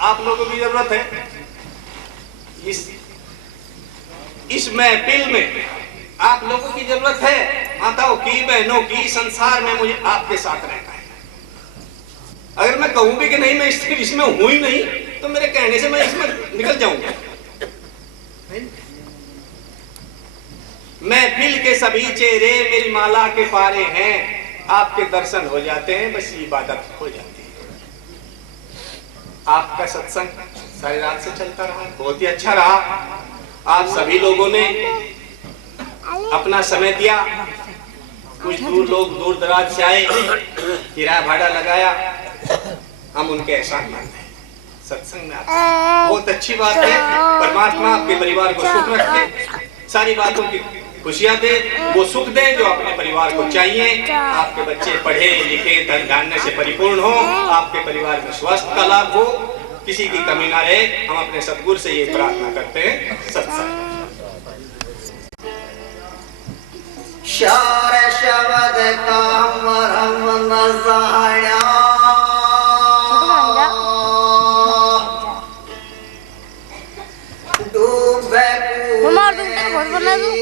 आप लोगों की जरूरत है। इस महफिल में आप लोगों की जरूरत है, माताओं की, बहनों की। संसार में मुझे आपके साथ रहना है। अगर मैं कहूं भी कि नहीं मैं इसमें हूं ही नहीं, तो मेरे कहने से मैं इसमें निकल जाऊंगा। महफिल के सभी चेहरे मेरी माला के पारे हैं। आपके दर्शन हो जाते हैं, बस इबादत हो जाती है। आपका सत्संग सारी रात से चलता रहा, बहुत ही अच्छा रहा। आप सभी लोगों ने अपना समय दिया। कुछ लोग दूर दराज से आए, किराया भाड़ा लगाया, हम उनके एहसान मानते हैं। सत्संग में आते हैं, बहुत अच्छी बात है। परमात्मा आपके परिवार को सुख रखे, सारी बातों की खुशियां दे, वो सुख दे जो अपने परिवार को चाहिए। आपके बच्चे पढ़े लिखे, धन धान्य से परिपूर्ण हो, आपके परिवार में स्वास्थ्य का लाभ हो, किसी की कमी ना रहे। हम अपने सतगुरु से ये प्रार्थना करते हैं। सत्संग शार शब्द कामरम नजाया डूबे मार दूं तेरे घर बना दूं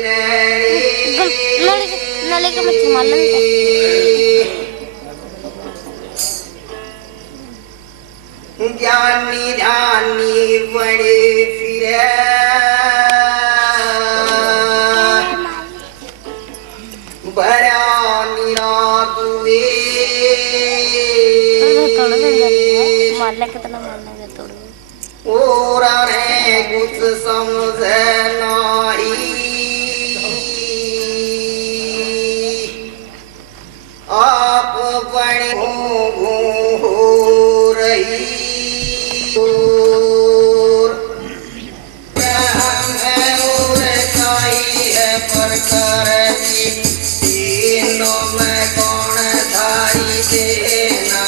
नाले के मच्छी मार लेंगे। ज्ञानी ध्यानी बड़े फिरे मारना कितना मारना है तोड़ कुछ समझ नहीं आप बड़े हो रही पर करती तीनों में कौन धारी देना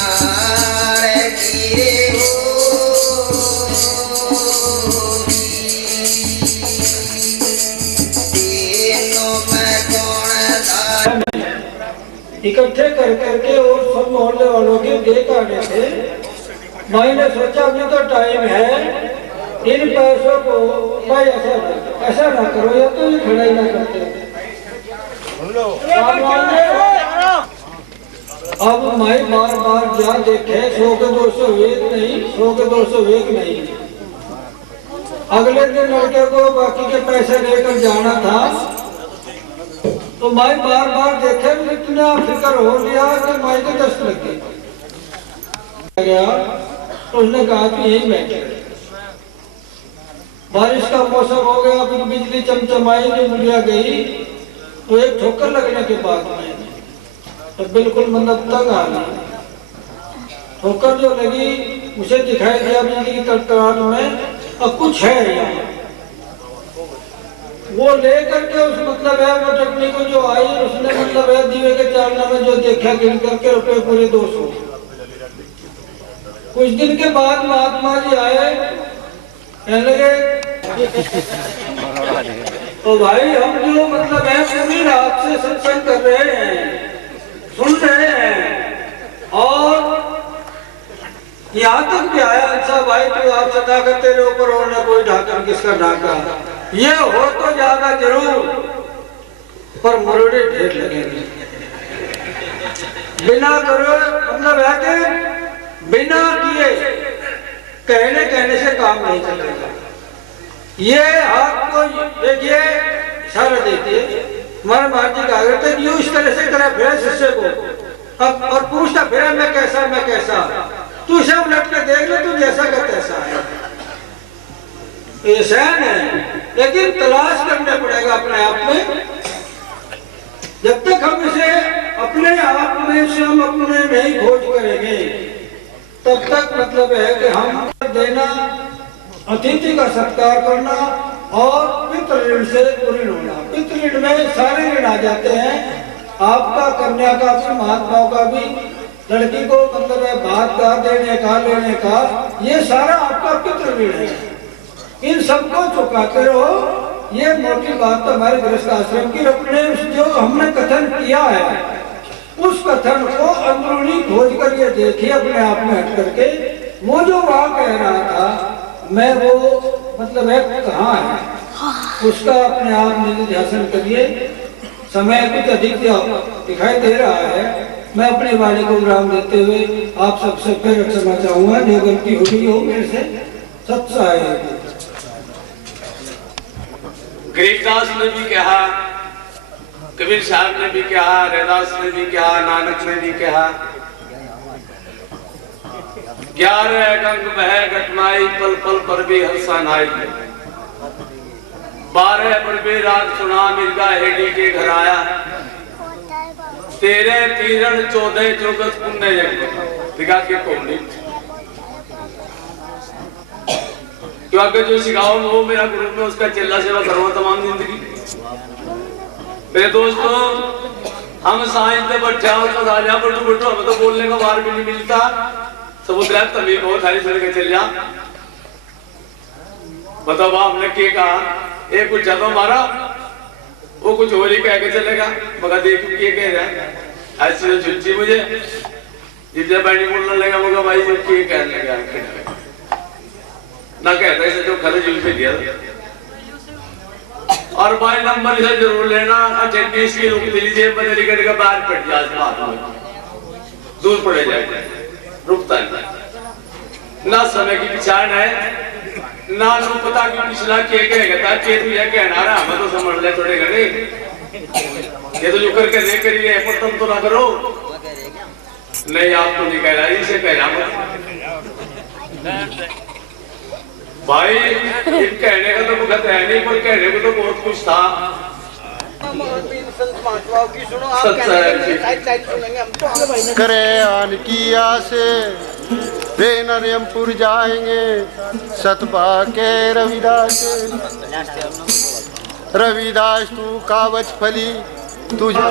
इकट्ठे कर करके और सब मोहल्ले वालों के देख आने थे। मैंने सोचा अभी तो टाइम है, इन पैसों को भाई ऐसा ना करो, या तो ये खड़ा ही ना करते। अब मैं बार बार जा देखे 100 के 200 वेग नहीं, 100 के 200 वेग नहीं। अगले दिन लड़के को बाकी के पैसे लेकर जाना था, तो मैं बार बार देखे, इतना फिक्र हो गया कि मैं को दस्त लग गया। तो उसने कहा कि यही बैठे। बारिश का मौसम हो गया, फिर बिजली चमचमाई, जो मुड़िया गई, तो एक ठोकर लगने के बाद में तो बिल्कुल मतलब तंग आ गई। ठोकर जो लगी उसे दिखाई दिया बिजली की कड़कड़ाहट में और कुछ है यहाँ। वो लेकर के उस मतलब है वो टेक्निक को जो आई, उसने मतलब है दीवे के चालना में जो देखा गिन करके रुपए पूरे 200। कुछ दिन के बाद महात्मा जी आए, कहने लगे तो भाई हम जो मतलब है पूरी रात से सत्संग कर रहे हैं, सुन रहे हैं, और यहाँ तक भी आया। अच्छा भाई तो आप सदा कर तेरे ऊपर और न कोई ढाकर किसका ढाका, ये हो तो जाएगा जरूर, पर मुरड़े ढेर लगेंगे। बिना करो मतलब है कि बिना किए कहने से काम नहीं चलेगा। ये हाथ को देखिए इशारा देते हमारे महाराज जी कहा करते यूं इस तरह से करा फिर शिष्य को, अब और पूछता फिर मैं कैसा, तू सब लट के देख ले, तू जैसा का तैसा है। ये सहन है, लेकिन तलाश करना पड़ेगा अपने आप में। जब तक हम इसे अपने आप में से हम अपने नहीं खोज करेंगे, तब तक मतलब है कि हम देना, अतिथि का सत्कार करना और पितृ ऋण से ऋण होना। पितृ ऋण में सारे ऋण आ जाते हैं, आपका, कन्या का भी, महात्माओं का भी, लड़की को मतलब है भात का, देने का, लेने का, ये सारा आपका पितृ ऋण है। इन सबको चुकाते रहो। ये मोटी बात तो हमारे गृहस्थ आश्रम की। अपने जो हमने कथन किया है, उस कथन को अंदरूनी खोज कर ये देखिए अपने आप में हट करके। वो जो वहां कह रहा था मैं वो मतलब है कहाँ है उसका अपने आप निर्ध्यासन करिए। समय कुछ अधिक दिखाई दे रहा है। मैं अपने वाणी को विराम देते हुए आप सबसे फिर क्षमा चाहूंगा जो गलती हुई हो मेरे से सच्चा है। गरीबदास ने भी कहा, कबीर साहब ने भी कहा, रैदास ने भी कहा, नानक ने भी कहा, 11 गंग बह घटनाई पल पल पर भी हंसा नाई, 12 बरबे रात सुना मिर्गा हेडी के घर आया, 13 तीरण 14 चौगस पुण्य जग दिखा के कौन क्यों आगे जो सिखाओ वो मेरा गुरु में उसका चेला सेवा करो तमाम जिंदगी। मेरे दोस्तों हम साइंस में बैठे उसका राजा बटू बटू हमें तो बोलने का बार भी नहीं मिलता। समुद्र तभी बहुत सारी सड़कें चल जा बताओ आपने क्या कहा। एक कुछ ज्यादा मारा वो कुछ और ही कह के चलेगा मगर देखो क्या कह रहा है ऐसी तो झुच्ची मुझे जितने बैठी बोलने लगा मगर भाई जो क्या कहने लगा ना कहता है जो खरे जुल पे दिया और भाई नंबर इसे जरूर लेना। 28 की रुक लीजिए बदली का बाहर पड़ जाए दूर पड़े जाए रुकता नहीं ना समय की पहचान है ना नु पता कि पिछला के कहेगा के तू ये कहना रहा हमें तो समझ ले थोड़े घरे ये तो जो करके दे करिए पर तुम तो ना करो नहीं आप तो नहीं कह रहा इसे कह रहा भाई कहने का तो मुखत है नहीं पर कहने को तो बहुत कुछ था। करे आन की आसे वे नरयमपुर जाएंगे सतपा के रविदास रविदास तू कावच फली तुझे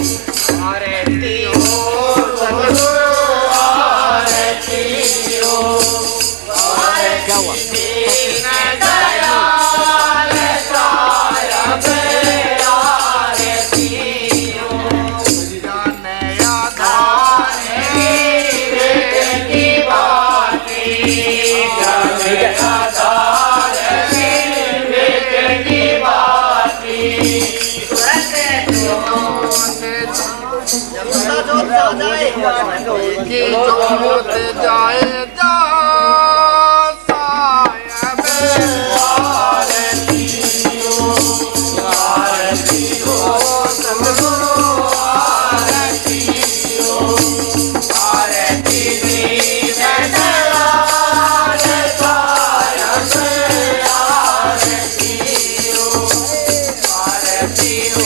आरती हो सतगुरु आरती हो क्या हुआ की जोत जाए जा सायब आरती हो सतगुरु आरती हो आरती दीन दयाल सायब आरती हो आरती हो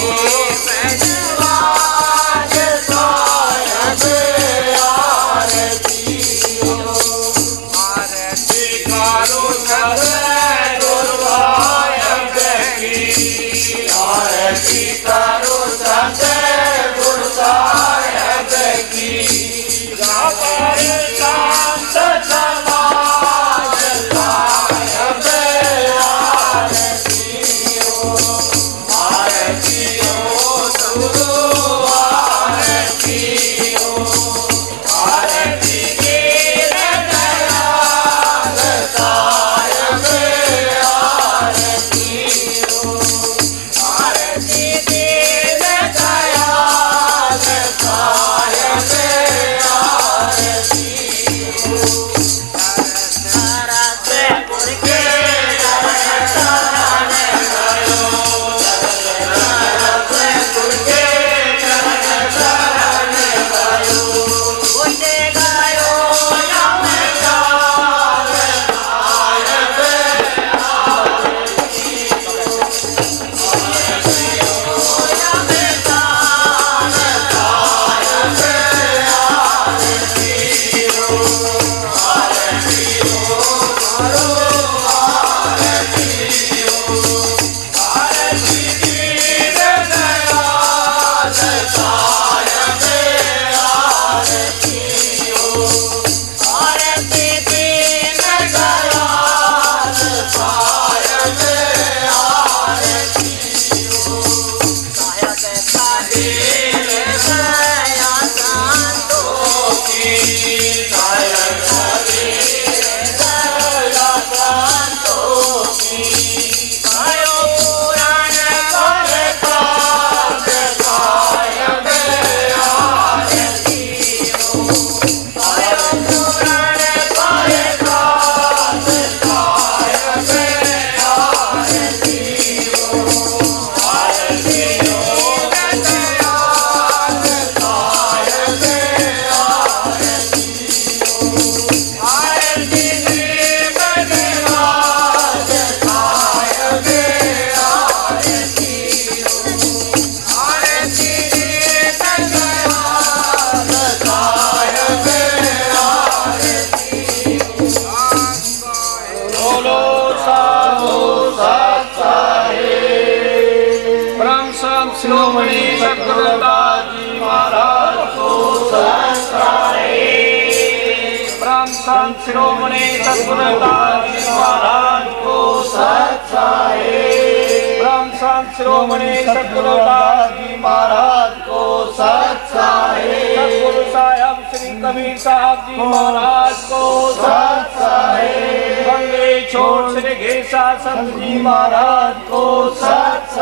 पैजवाज सायब आरती हो आरती करो सब गुरु सायब की आरती करो सब गुरु सायब की गाकर शांत समाज सायब आरती हो आरती हो सतगुरु आरती हो आरती दीन दयाल सायब आरती हो आरती दीन दयाल सायब आरती हो सरस्वती के चरण गयो सरस्वती के चरण गयो उठे गयो नमस्कार सायब आरती श्रोमणी सतगुरुदास जी महाराज को ब्रह्म संत श्रोमणी सतगुरुदास जी महाराज को ब्रह्म संत श्रोमणी सतगुरुदास जी महाराज को सतगुरु साहब श्री कबीर साहब जी महाराज को गंगे छोड़ श्री घेसा संत जी महाराज को संत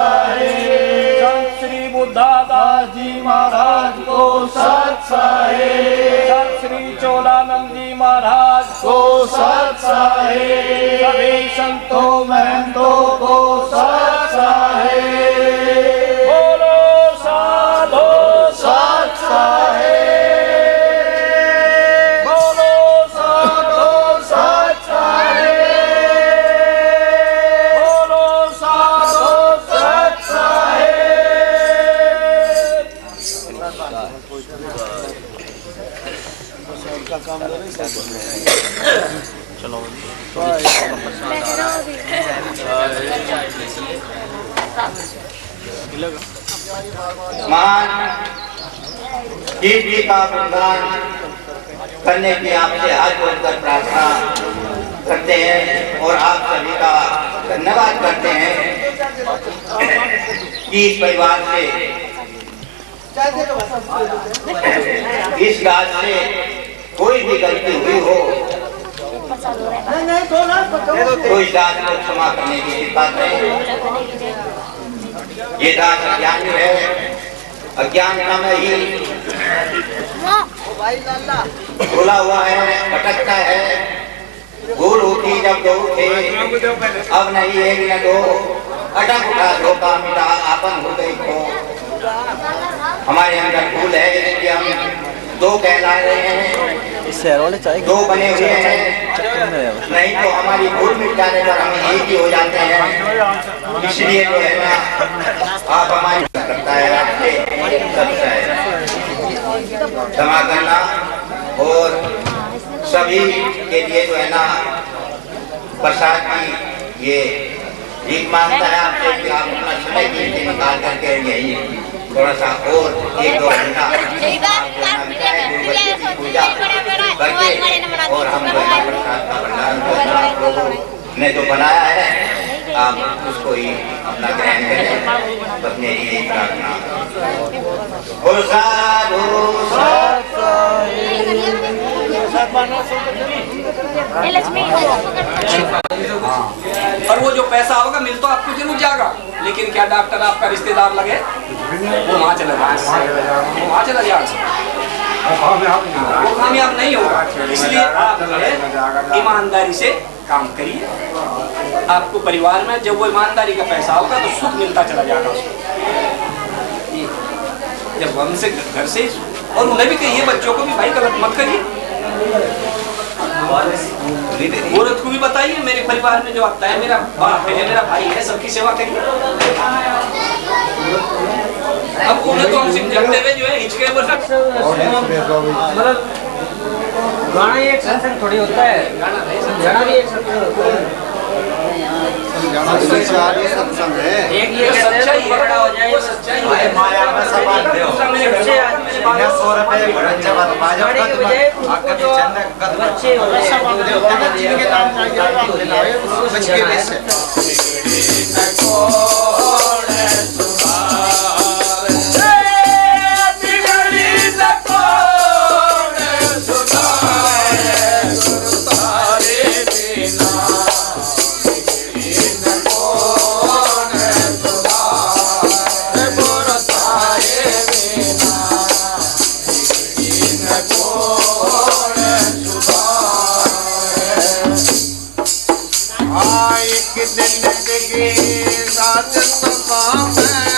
श्री बुद्धादास जी महाराज को संत श्री चोलानंद जी महाराज को सभी संतों महंतों को बोलो साधो बोलो साधो बोलो साधो महान ईद जी का गुणगान करने की आपसे हाथ जोड़कर प्रार्थना करते हैं और आप सभी का धन्यवाद करते हैं कि इस परिवार से इस रात से कोई भी गलती हुई हो तो इस रात को क्षमा करने की कृपा करें। ये रात अज्ञान है, अज्ञानता में ही खुला हुआ है, भटकता है। भूल होती जब दो थे, अब नहीं एक न दो, अटक उठा धोखा मिटा आपन हो गई तो हमारे अंदर भूल है, इसलिए हम दो कहला रहे हैं, दो बने हुए हैं। नहीं तो हमारी भूल मिट जाने पर हम एक ही हो जाते हैं। इसलिए जो है ना, आप हमारी करता है, आपसे सबसे क्षमा करना और सभी के लिए जो है ना प्रसाद की ये भीख मांगता है आपसे कि आप अपना समय कीमती निकाल करके यही थोड़ा सा और एक दो घंटा पूजा करके और हम प्रसाद का भंडारण ने जो बनाया है आप उसको ही अपना ग्रहण करें। बस मेरी यही प्रार्थना। और साधु और वो जो पैसा होगा मिल तो आपको जरूर जाएगा, लेकिन क्या डॉक्टर आपका रिश्तेदार लगे वो वहाँ चला जाए, वहाँ चला जाए, वो कामयाब नहीं होगा। इसलिए आप जो है ईमानदारी से काम करिए। आपको परिवार में जब वो ईमानदारी का पैसा होगा तो सुख मिलता चला जाएगा उसको। जब हमसे घर से, और उन्हें भी कहिए बच्चों को भी भाई गलत मत करिए, औरत को भी बताइए मेरे परिवार में जो आता है मेरा बाप है, मेरा भाई है, सबकी सेवा करिए। अब उन्हें तो हम समझाते हुए जो है हिचके गाना ही एक सत्संग थोड़ी होता है, गाना भी एक सत्संग होता है। सत्संग है, एक ये सच्चाई है, बड़ा हो जाए, सच्चाई है। माया में सब बात दो। सच्चे आदमी ने 100 रुपए गाड़ी के बजाय उनको जो बच्चे हो रहे एक दिन जिंदगी साजन काम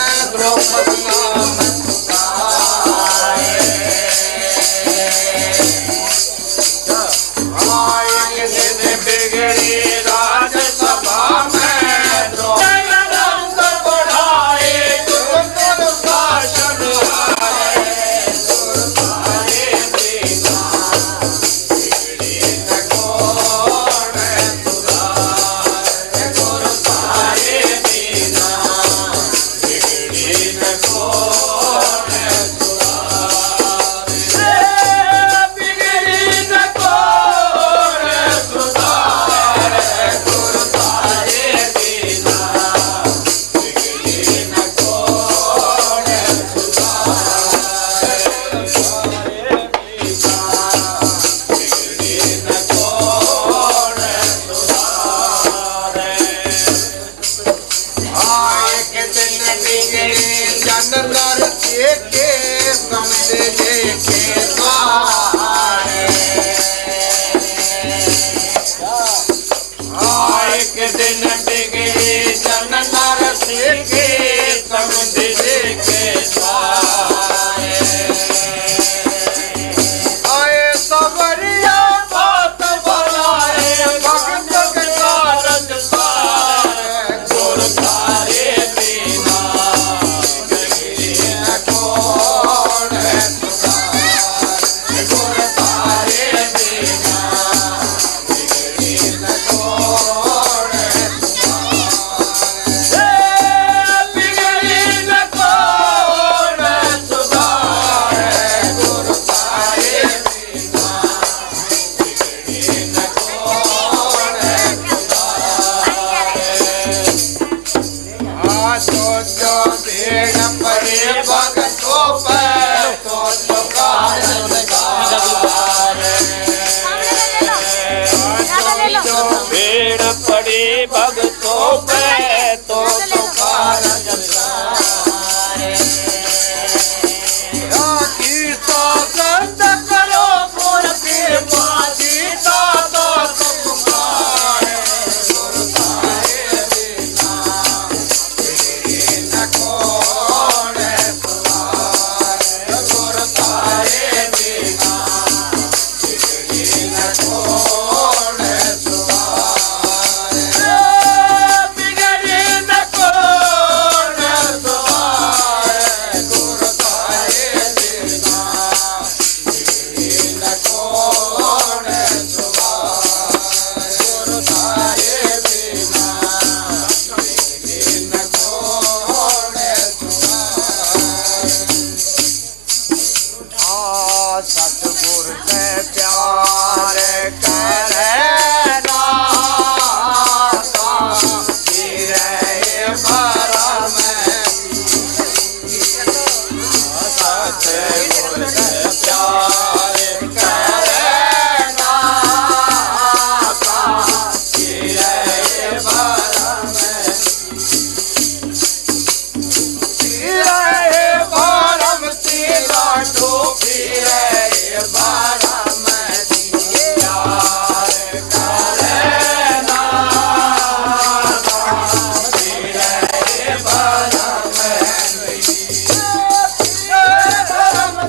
धर्म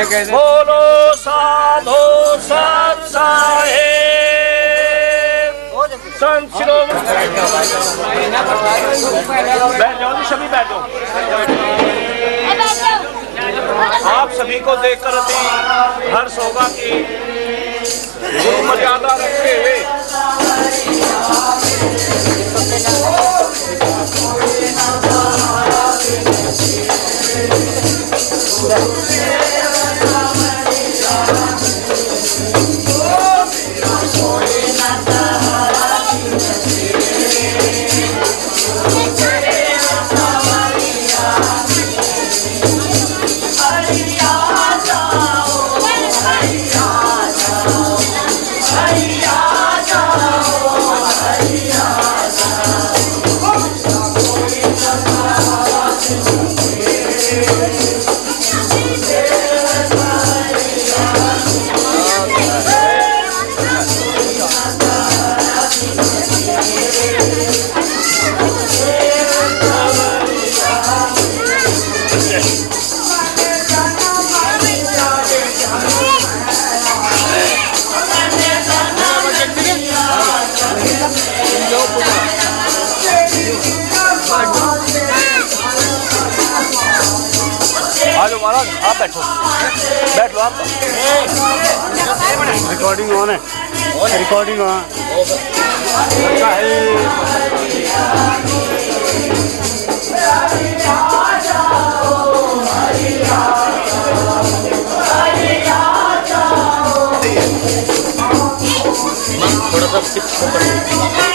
बोलो साधो सत साहेब संत शिरोमणि। बैठ जाओ जी, सभी बैठो। आप सभी को देखकर अति हर्ष होगा कि गुरु मर्यादा रखते हुए आज महाराज आप बैठो, बैठ लो आप। रिकॉर्डिंग ऑन है, रिकॉर्डिंग ऑन थोड़ा सा